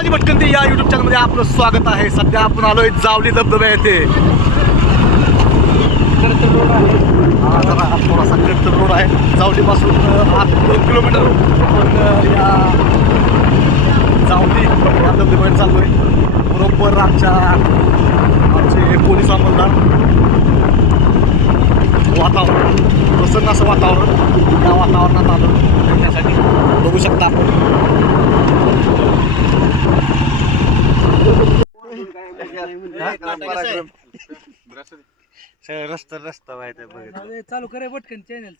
माझी भटकंती या युट्यूब चॅनलमध्ये आपलं स्वागत आहे. सध्या आपण आलोय जावली धबधबा येथे. हा जरा थोडासा कडतर रोड आहे. जावलीपासून आठ दोन किलोमीटर पण या जावली या धबधब्यावर आहे बरोबर आमच्या आमचे पोलीस अंमलदार वातावरण. प्रसन्न असं वातावरण. या वातावरणात आलं त्यासाठी बघू शकता आपण. रस्ता रस्ता माहिती बघ चालू करे पटकन चॅनल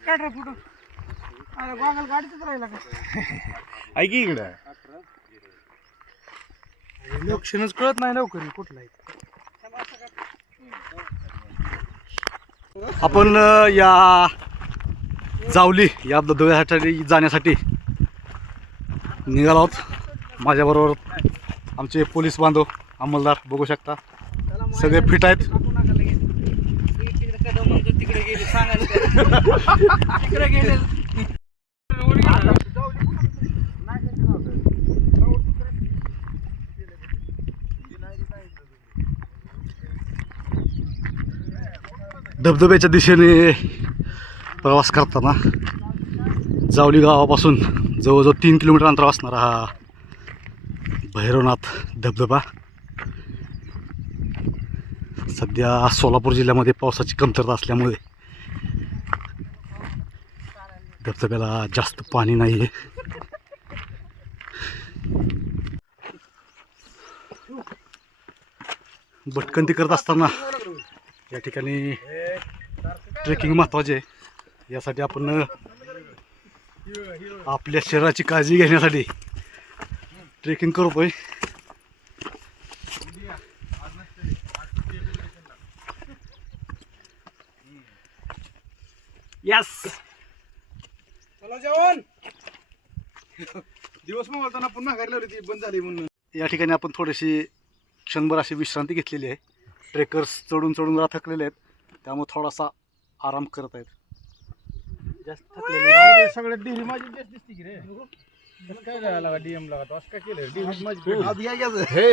काढ फोटो अरे गॉगल गाडीतच राहिला का ऐक इकडं लक्षणच कळत नाही लवकर कुठला आपण या जावली या धबधब्यासाठी जाण्यासाठी निघालो आहोत माझ्याबरोबर आमचे पोलीस बांधव अंमलदार बघू शकता. सगळे फिट आहेत. गेले धबधब्याच्या दिशेने प्रवास करताना जावली गावापासून जवळजवळ तीन किलोमीटर अंतर असणारा हा भैरवनाथ धबधबा. सध्या सोलापूर जिल्ह्यामध्ये पावसाची कमतरता असल्यामुळे धबधब्याला जास्त पाणी नाही आहे भटकंती करत असताना या ठिकाणी ट्रेकिंग महत्त्वाचे आहे. यासाठी आपण आपल्या शरीराची काळजी घेण्यासाठी ट्रेकिंग करतोय यस चला जेवण. दिवस मग होताना पुन्हा घरी लावली ती बंद झाली म्हणून. या ठिकाणी आपण थोडीशी क्षणभर अशी विश्रांती घेतलेली आहे. ट्रेकर्स चढून चढून जरा थकलेले आहेत. त्यामुळे थोडासा आराम करत आहेत. जास्त थकलेली माझी जास्त दिसते की रे. कसं काय करायला लागा डीएम लागा तो असं काय केलं डिरी माझी हे.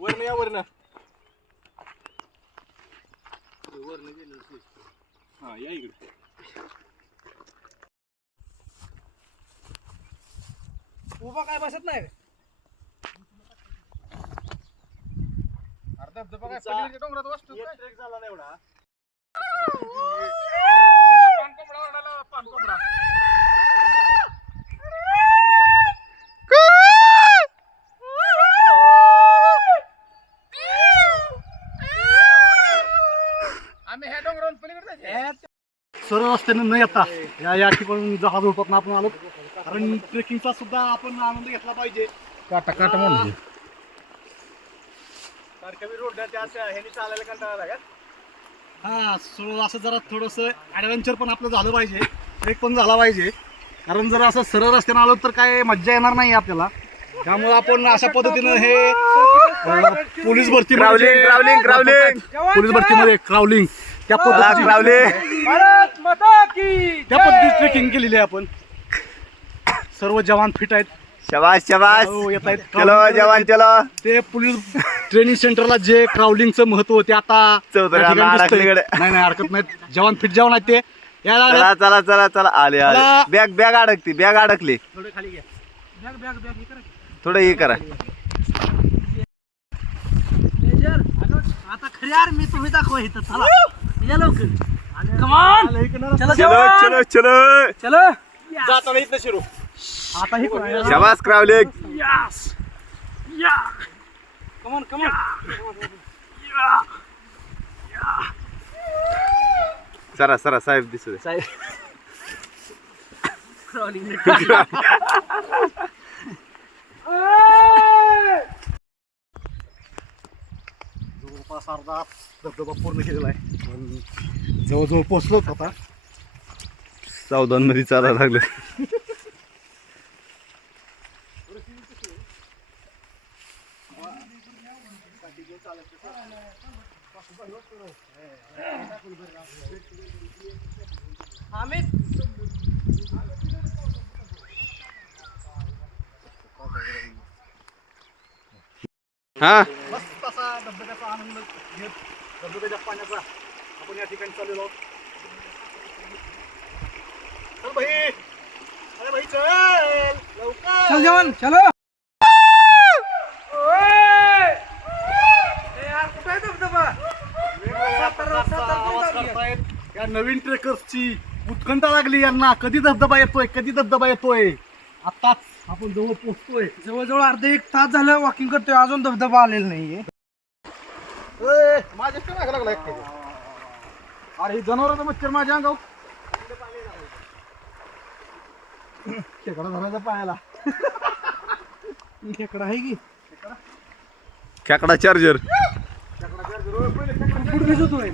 वरण या वरण हा या इकडे. उभा काय बसत नाही अर्धा धबधबा काय पलीकडच्या डोंगरात वस्तू काय? ट्रेक झाला ना एवढा. पानकोंबडा ओरडायला पानकोंबडा आम्ही सरळ रस्त्याने न येता या या ठिकाणी जहाज उडतात आपण आलो. कारण ट्रेकिंगचा सुद्धा आपण आनंद घेतला पाहिजे. काटा काटा म्हणून. सारखं मी रोड त्या ह्यानी चालायला कंटाळा लागत हा सो असं जरा थोडंसं ॲडव्हेंचर पण आपलं झालं पाहिजे. ट्रेक पण झाला पाहिजे. कारण जर असं सरळ रस्त्याने आलो तर काय मज्जा येणार नाही आपल्याला. त्यामुळे आपण अशा पद्धतीनं हे अं, पोलीस भरती Crawling, crawling, crawling. पोलीस भरतीमध्ये क्रावलिंग त्या पद्धतीची क्रावलिंग. भारत माता की त्या पद्धतीची ट्रेकिंग केलेली आहे आपण. सर्व जवान फिट आहेत. शबाश शबाश हो, येत आहेत. चलो जवान चलो. ते पोलीस ट्रेनिंग सेंटरला जे क्राउलिंगचं महत्त्व ते आता ठिकाणी दिसतंय. अडकलीकडे. नाही नाही हरकत नाही. जवान फिट जवान आहेत ते. यायला चला. चला चला चला. आले आले. चला. बॅग बॅग अडकती बॅग अडकली. थोडं हे करा. आता खरी यार मी तुम्ही दाखवा इथं. चला. या लवकर. कमान चला चलो चलो चलो चलो. जाताना इथलं शिरू. आता हे? शबास यस या कमान कमान सरा सरा साहेब दिसू दे. जवळपास अर्धा धबधबा पूर्ण केलेला आहे. पण जवळजवळ पोचलोच आता सावधानमध्ये चालायला लागलं. हा मस्त असा धबधब्याचा आनंद घेत धबधब्याच्या पाण्याचा आपण या ठिकाणी चाललेलो आहोत. चल भाई. अरे भाई चल. लवकर. चल जवान चलो. या नवीन ट्रेकर्सची उत्कंठा लागली यांना. कधी धबधबा येतोय? कधी धबधबा येतोय? आताच आपण जवळ पोहोचतोय. जवळजवळ अर्धा एक तास झालं वॉकिंग करतोय. अजून धबधबा आलेला नाहीये. माझ्या काय लागला एकटे? अरे जनावरांचा मच्छर माझ्या अंगावर. शेकडा धरायचा पायाला. खेकडा आहे की? खेकडा चार्जर कुठे दिसतोय?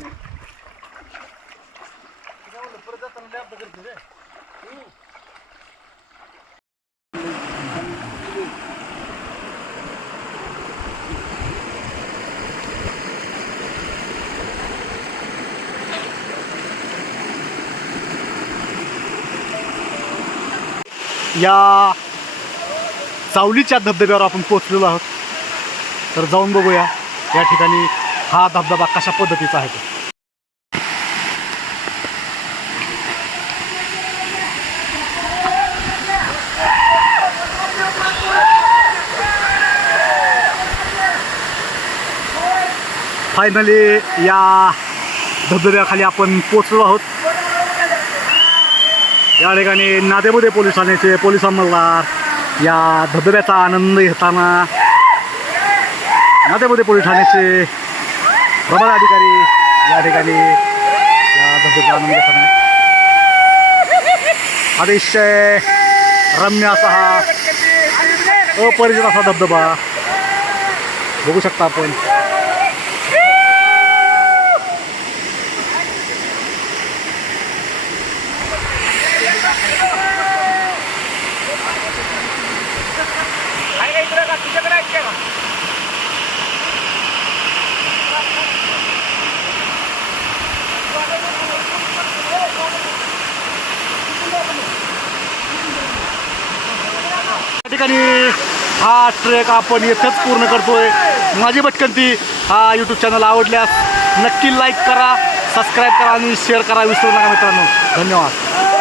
या सावलीच्या धबधब्यावर आपण पोचलेलो आहोत तर जाऊन बघूया या ठिकाणी हा धबधबा कशा पद्धतीचा आहे तो. फायनली या धबधब्याखाली आपण पोचलो आहोत या ठिकाणी नादेमध्ये पोलीस ठाण्याचे पोलीस अंमलदार या धबधब्याचा आनंद घेताना नादेमध्ये पोलीस ठाण्याचे प्रभाग अधिकारी या ठिकाणी या धबधब्याचा आनंद घेताना अतिशय रम्य असा हा अपरिचित असा धबधबा बघू शकता आपण या ठिकाणी हा ट्रेक आपण येथेच पूर्ण करतोय. माझी भटकंती हा यूट्यूब चॅनल आवडल्यास नक्की लाईक करा सबस्क्राईब करा आणि शेअर करा. विसरू नका मित्रांनो. धन्यवाद.